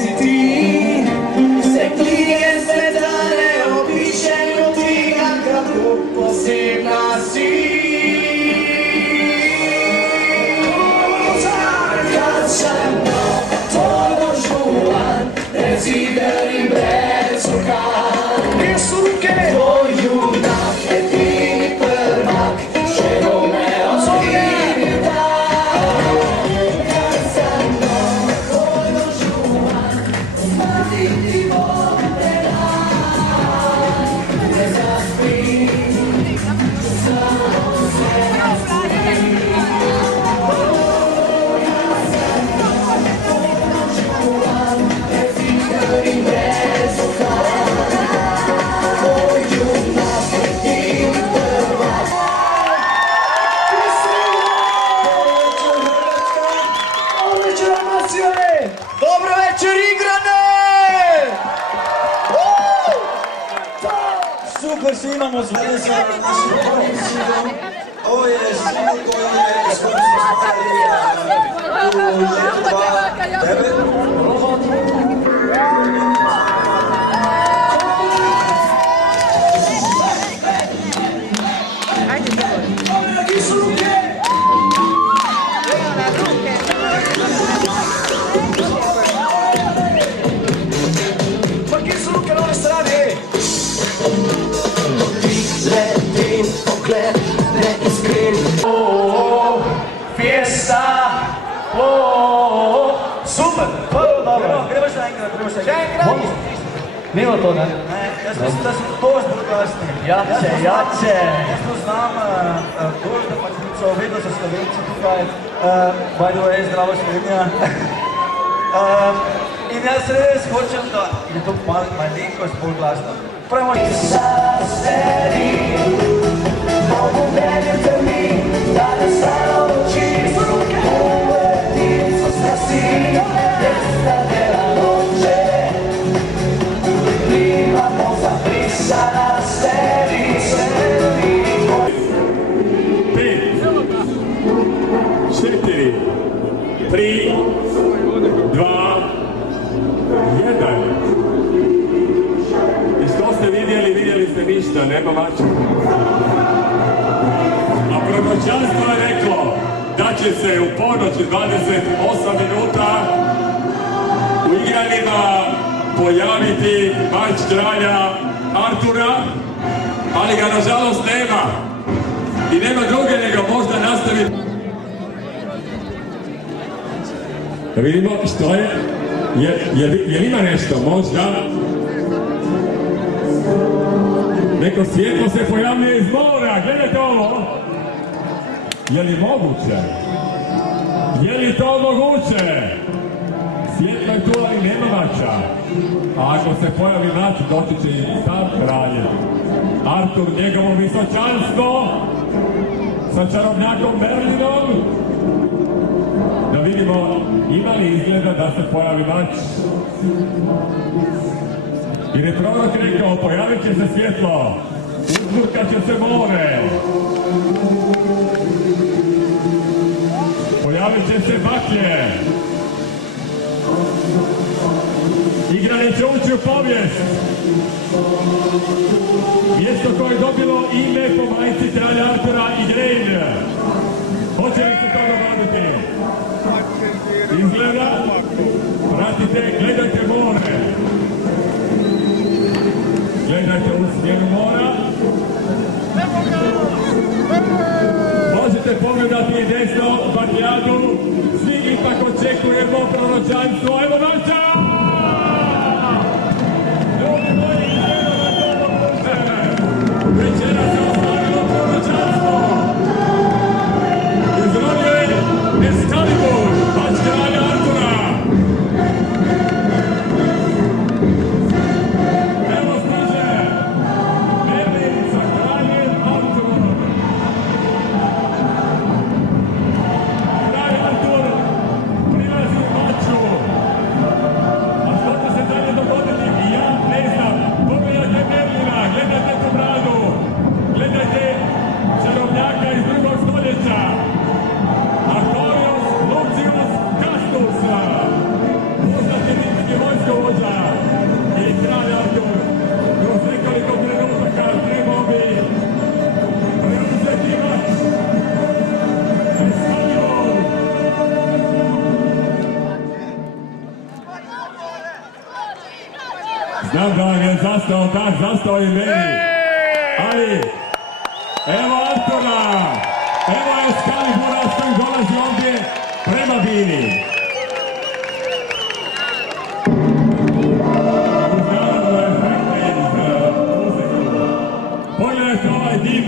si ti. Se knjige svetane opišejo tega, kako posebna si. Kad sam tvoj dožuvan, bez iger in brez orkan. Gdje su ruke? Tvoj junak, edini prvak, še do me odsvini dan. Kad sam tvoj dožuvan, smrti ti vode dan. Ne zaspi, samo se naspi. Dobro večer, Igrane! Super, svi imamo zvone za našu policiju. Ovo je sin koji je skočio u 1-2-9. Fiesta! Super! Prvo dobro! Gremo še enkrat, Še enkrat? Nima to, ne? Ne, jaz mislim, da smo dosti drugasni. Jače! Jaz poznam dosti, da pač so vedno so Slovenci tukaj. By the way, zdravo Slovenija. In jaz res hočem, da je to malenkost bolj glasno. Pravimo ništa, nema mača. A proročanstvo je reklo da će se u ponoć 28 minuta u Igranima pojaviti mač kralja Artura, ali ga nažalost nema. I nema druge nego možda nastaviti. Da vidimo što je. Jel ima nešto možda? Neko svjetlo se pojavljuje iz mora, gledajte ovo! Je li moguće? Je li to moguće? Svjetlo je tu, ali nema mača. A ako se pojavi mač, doći će i sam kralj. Artur, njegovo visočanstvo, sa čarobnjakom Merlinom. Da vidimo, ima li izgleda da se pojavi mač? Jer je prorok rekao, pojavit će se svjetlo, uzburkat će se more, pojavit će se baklje, Igrani će ući u povijest, mjesto koje je dobilo ime po majici kralja Artura Igrain. Hoće li se to dogoditi? Izgleda, pratite, gledajte more. Gledajte u smjeru mora. Možete pogledati i desno bakljadu. Svi ipak očekujemo proročanstvo. Evo mača! Ljudi moji, izgleda na to može. Večera se ostvarilo proročanstvo. Izrodio je Excalibur, mač kralja Artura. Znam da vam je zastao tak, zastao i meni. Ali, evo Artura, evo Excalibura koji dolazi ovdje prema Bini. Naravno efekte iz muziku. Pogledajte ovaj dim.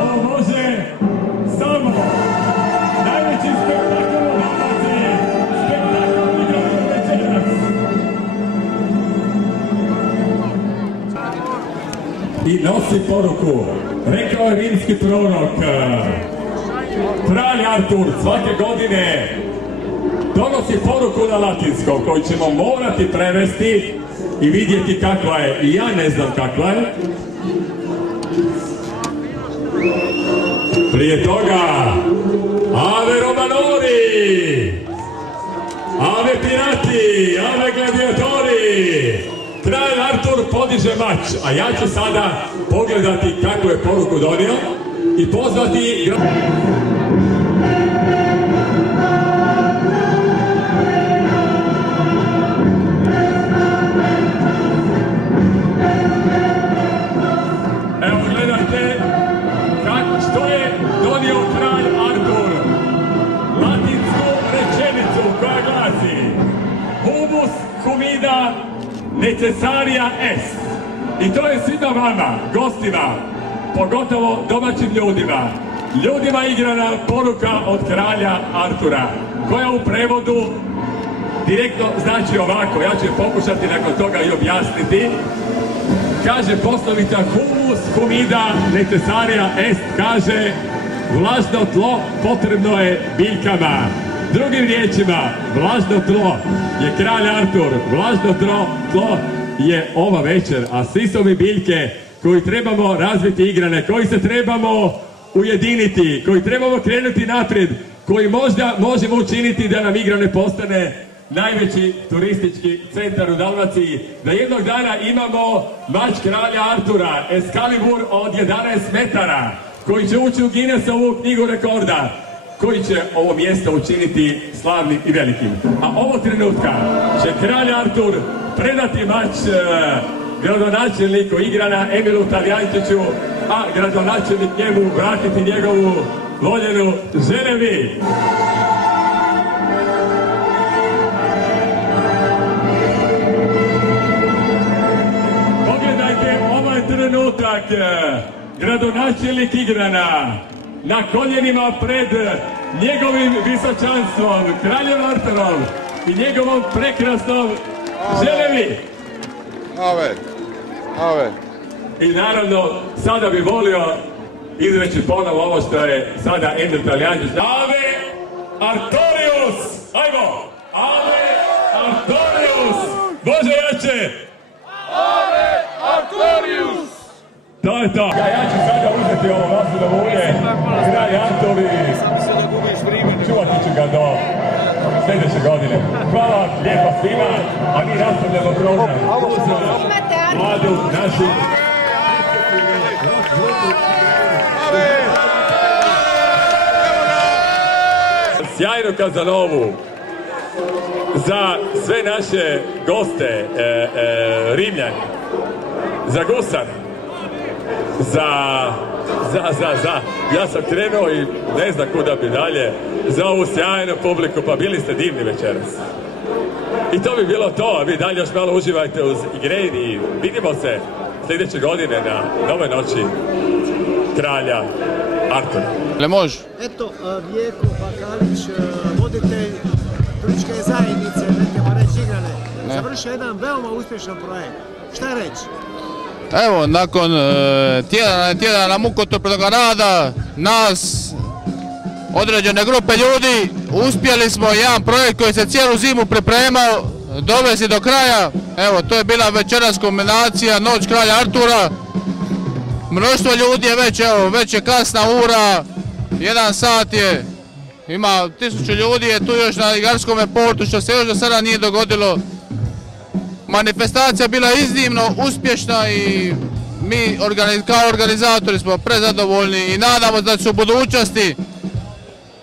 Ovo može samo najveći spektakl u Dalmaciji. Spektakl igramo večeras. I nosi poruku. Rekao je rimski prorok. Kralj Artur svake godine donosi poruku na latinskom koju ćemo morati prevesti i vidjeti kakva je. I ja ne znam kakva je. Prije toga, Ave Romanori, Ave Pirati, Ave Gladiatori. Kralj Artur podiže mač, a ja ću sada pogledati kakvu je poruku donio i pozvati... Evo gledajte što je donio kralj Artur. Latinsku rečenicu koja glasi: Humus humida necessaria est. I to je svima vama, gostima, pogotovo domaćim ljudima, ljudima igrana poruka od kralja Artura, koja u prevodu direktno znači ovako. Ja ću pokušati nakon toga i objasniti. Kaže poslovica humus humida necessaria est, kaže vlažno tlo potrebno je biljkama. Drugim riječima, vlažno tlo je kralj Artur, vlažno tlo je ova večer, a svi su mi biljke koji trebamo razviti igrane, koji se trebamo ujediniti, koji trebamo krenuti naprijed, koji možda možemo učiniti da nam igrane postane najveći turistički centar u Dalmaciji, da jednog dana imamo mač kralja Artura, Excalibur od 11 metara, koji će ući u Guinnessovu knjigu rekorda, koji će ovo mjesto učiniti slavnim i velikim. A ovog trenutka će kralj Artur predati mač gradonačelniku igrana Emilu Talijančiću, a gradonačelnik njemu vratiti njegovu voljenu Ženevi. Pogledajte ovaj trenutak. Gradonačelnik igrana na koljenima pred njegovim visočanstvom, kraljem Arturom i njegovom prekrasnom Ženevi. Ave. I naravno, sada bi volio izreći ponovo ovo što je sada Emil Talijančić. Ave Artorius! Ajmo! Ave Artorius! Bože jače! Ave Artorius! To je to. Ja ću sada uzeti ovo maslinovo ulje, kralj Artur i čuvati ću ga do sljedeće godine. Hvala lijepo svima, a mi nastavljamo program. Vladu našu. Sjajnu Kazanovu za sve naše goste, Rimljani, za Gusar, ja sam krenuo i ne znam kuda bi dalje, za ovu sjajnu publiku, pa bili ste divni večeras. I to bi bilo to, a vi dalje još malo uživajte uz Igrain i vidimo se sljedeće godine na Nove noći kralja Artura. Le može? Eto, Vijeko Bakalić, voditelj turističke zajednice, nekamo reći igrane, završio jedan veoma uspješan projekt. Šta reći? Evo, nakon tjedana mukotrpnog rada, nas, određene grupe ljudi, uspjeli smo jedan projekt koji se cijelu zimu pripremao dovesti do kraja. Evo, to je bila večeras kombinacija Noć kralja Artura. Mnoštvo ljudi je već je kasna ura, 1 sat je, ima 1000 ljudi je tu još na Igarskom portu, što se još do sada nije dogodilo. Manifestacija bila iznimno uspješna i mi kao organizatori smo prezadovoljni i nadamo se da će u budućnosti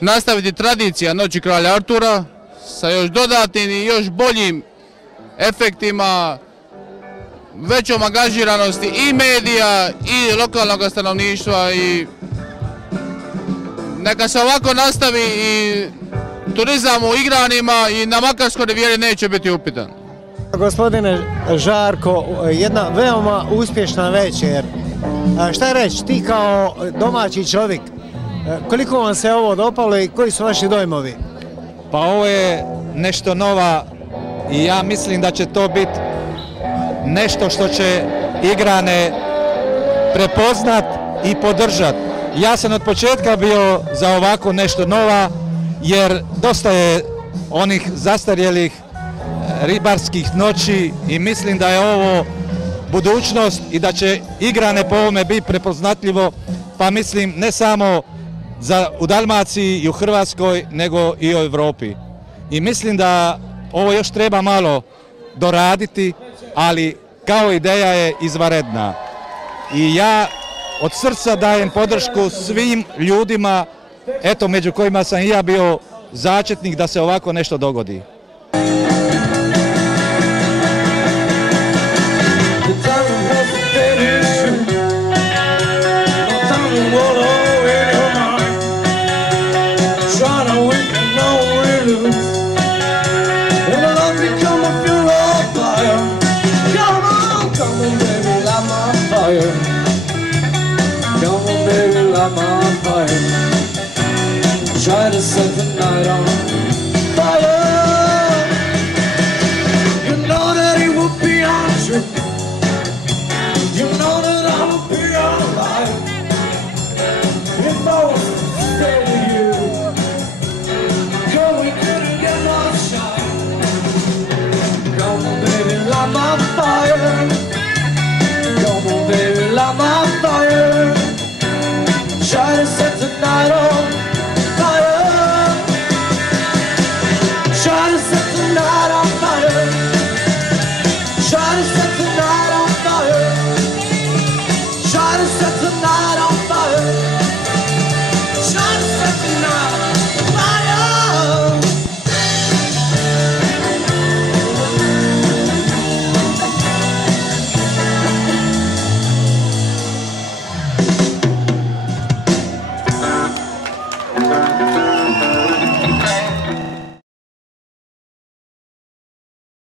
nastaviti tradicija Noći kralja Artura sa još dodatnim i još boljim efektima, većom angažiranosti i medija i lokalnog stanovništva i neka se ovako nastavi i turizam u Igranima i na Makarskoj rivijeri neće biti upitan. Gospodine Žarko, jedna veoma uspješna večer. Šta reći, ti kao domaći čovjek, koliko vam se ovo dopalo i koji su vaši dojmovi? Pa ovo je nešto nova i ja mislim da će to biti nešto što će Igrane prepoznat i podržat. Ja sam od početka bio za ovako nešto nova, jer dosta je onih zastarjelih ribarskih noći i mislim da je ovo budućnost i da će Igrane po ovome biti prepoznatljivo, pa mislim ne samo u Dalmaciji i u Hrvatskoj, nego i u Europi. I mislim da ovo još treba malo doraditi, ali kao ideja je izvanredna. I ja od srca dajem podršku svim ljudima, eto među kojima sam i ja bio začetnik da se ovako nešto dogodi. Try to set the night on fire. You know that it will be untrue. You know that I will be alright if I was to stay with you. Girl, we couldn't get much shine. Come on, baby, light my fire. Come on, baby, light my fire. Try to set the night on. Try to set the night on fire. Try to set the night on fire. Try to set the night on fire.